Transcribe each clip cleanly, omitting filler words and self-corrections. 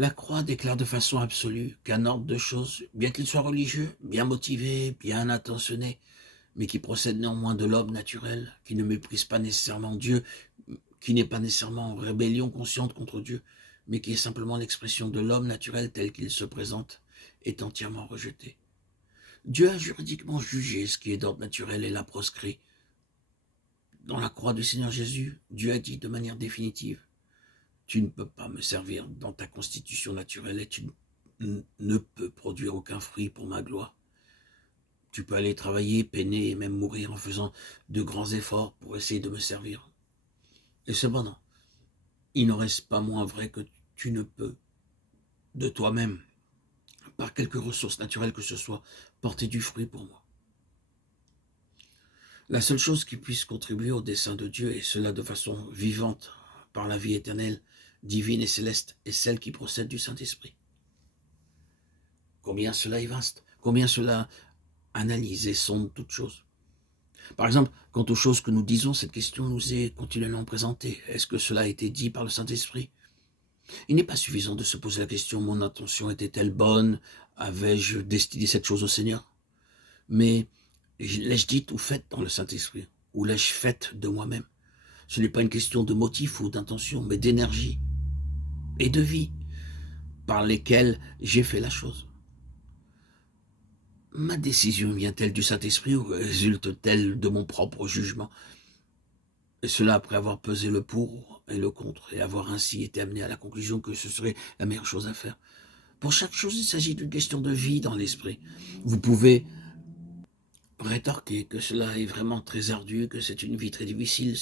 La croix déclare de façon absolue qu'un ordre de choses, bien qu'il soit religieux, bien motivé, bien intentionné, mais qui procède néanmoins de l'homme naturel, qui ne méprise pas nécessairement Dieu, qui n'est pas nécessairement en rébellion consciente contre Dieu, mais qui est simplement l'expression de l'homme naturel tel qu'il se présente, est entièrement rejeté. Dieu a juridiquement jugé ce qui est d'ordre naturel et l'a proscrit. Dans la croix du Seigneur Jésus, Dieu a dit de manière définitive: tu ne peux pas me servir dans ta constitution naturelle et tu ne peux produire aucun fruit pour ma gloire. Tu peux aller travailler, peiner et même mourir en faisant de grands efforts pour essayer de me servir. Et cependant, il n'en reste pas moins vrai que tu ne peux, de toi-même, par quelque ressource naturelle que ce soit, porter du fruit pour moi. La seule chose qui puisse contribuer au dessein de Dieu, et cela de façon vivante, par la vie éternelle, divine et céleste, est celle qui procède du Saint-Esprit. Combien cela est vaste, combien cela analyse et sonde toutes choses. Par exemple, quant aux choses que nous disons, cette question nous est continuellement présentée. Est-ce que cela a été dit par le Saint-Esprit? Il n'est pas suffisant de se poser la question: mon intention était-elle bonne? Avais-je destiné cette chose au Seigneur? Mais l'ai-je dite ou faite dans le Saint-Esprit? Ou l'ai-je faite de moi-même? Ce n'est pas une question de motif ou d'intention, mais d'énergie et de vie par lesquelles j'ai fait la chose. Ma décision vient-elle du Saint-Esprit ou résulte-t-elle de mon propre jugement? Et cela après avoir pesé le pour et le contre, et avoir ainsi été amené à la conclusion que ce serait la meilleure chose à faire. Pour chaque chose, il s'agit d'une question de vie dans l'esprit. Vous pouvez rétorquer que cela est vraiment très ardu, que c'est une vie très difficile.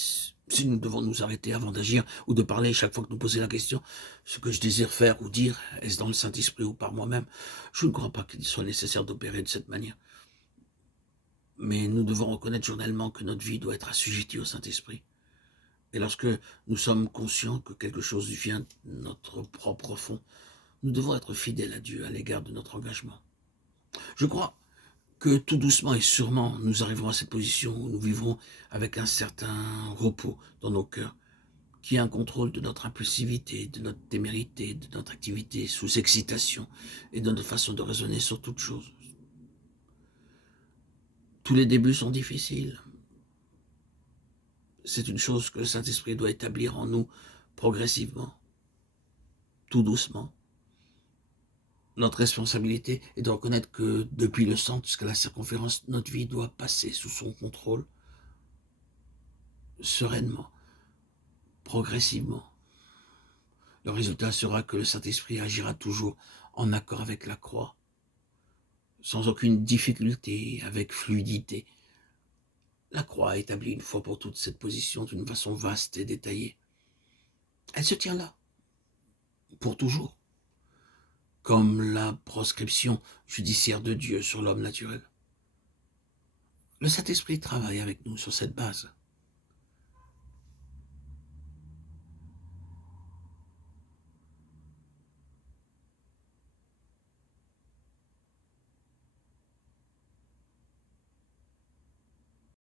Si nous devons nous arrêter avant d'agir ou de parler chaque fois que nous posons la question: ce que je désire faire ou dire, est-ce dans le Saint-Esprit ou par moi-même? Je ne crois pas qu'il soit nécessaire d'opérer de cette manière. Mais nous devons reconnaître journellement que notre vie doit être assujettie au Saint-Esprit. Et lorsque nous sommes conscients que quelque chose vient de notre propre fond, nous devons être fidèles à Dieu à l'égard de notre engagement. Je crois que tout doucement et sûrement, nous arriverons à cette position où nous vivrons avec un certain repos dans nos cœurs, qui a un contrôle de notre impulsivité, de notre témérité, de notre activité sous excitation et de notre façon de raisonner sur toute chose. Tous les débuts sont difficiles. C'est une chose que le Saint-Esprit doit établir en nous progressivement, tout doucement. Notre responsabilité est de reconnaître que depuis le centre jusqu'à la circonférence, notre vie doit passer sous son contrôle, sereinement, progressivement. Le résultat sera que le Saint-Esprit agira toujours en accord avec la croix, sans aucune difficulté, avec fluidité. La croix a établi une fois pour toutes cette position d'une façon vaste et détaillée. Elle se tient là, pour toujours, comme la proscription judiciaire de Dieu sur l'homme naturel. Le Saint-Esprit travaille avec nous sur cette base.